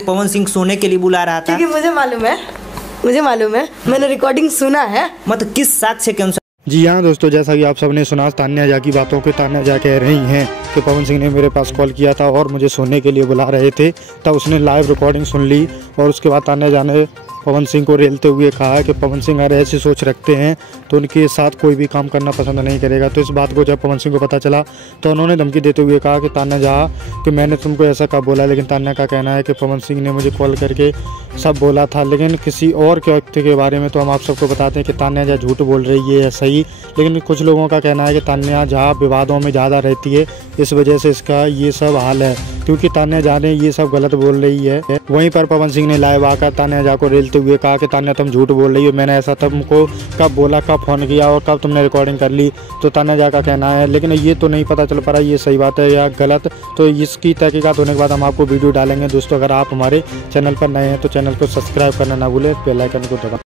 पवन सिंह सोने के लिए बुला रहा था। क्योंकि मुझे मालूम है, मैंने रिकॉर्डिंग सुना है। मतलब किस साक्ष्य के अनुसार? जी हाँ दोस्तों, जैसा कि आप सबने सुना तान्या झा की बातों के, तान्या झा कह रही हैं कि पवन सिंह ने मेरे पास कॉल किया था और मुझे सोने के लिए बुला रहे थे, तब उसने लाइव रिकॉर्डिंग सुन ली और उसके बाद तान्या झा ने पवन सिंह को रेलते हुए कहा कि पवन सिंह अगर ऐसी सोच रखते हैं तो उनके साथ कोई भी काम करना पसंद नहीं करेगा। तो इस बात को जब पवन सिंह को पता चला तो उन्होंने धमकी देते हुए कहा कि तान्या झा कि मैंने तुमको ऐसा कब बोला। लेकिन तान्या का कहना है कि पवन सिंह ने मुझे कॉल करके सब बोला था, लेकिन किसी और के व्यक्ति के बारे में तो हम आप सबको बताते हैं कि तान्या झा झूठ बोल रही है या सही। लेकिन कुछ लोगों का कहना है कि तान्या झा विवादों में ज़्यादा रहती है, इस वजह से इसका ये सब हाल है, क्योंकि तान्या झा ने ये सब गलत बोल रही है। वहीं पर पवन सिंह ने लाइव आकर तान्या झा को रेलते हुए कहा कि तान्या तुम झूठ बोल रही हो, मैंने ऐसा तुमको कब बोला, कब फ़ोन किया और कब तुमने रिकॉर्डिंग कर ली। तो तान्या झा का कहना है, लेकिन ये तो नहीं पता चल पा रहा ये सही बात है या गलत। तो इसकी तहकीकात होने के बाद हम आपको वीडियो डालेंगे। दोस्तों अगर आप हमारे चैनल पर नए हैं तो चैनल को सब्सक्राइब करना ना भूलें, बेल आइकन को दबाएं।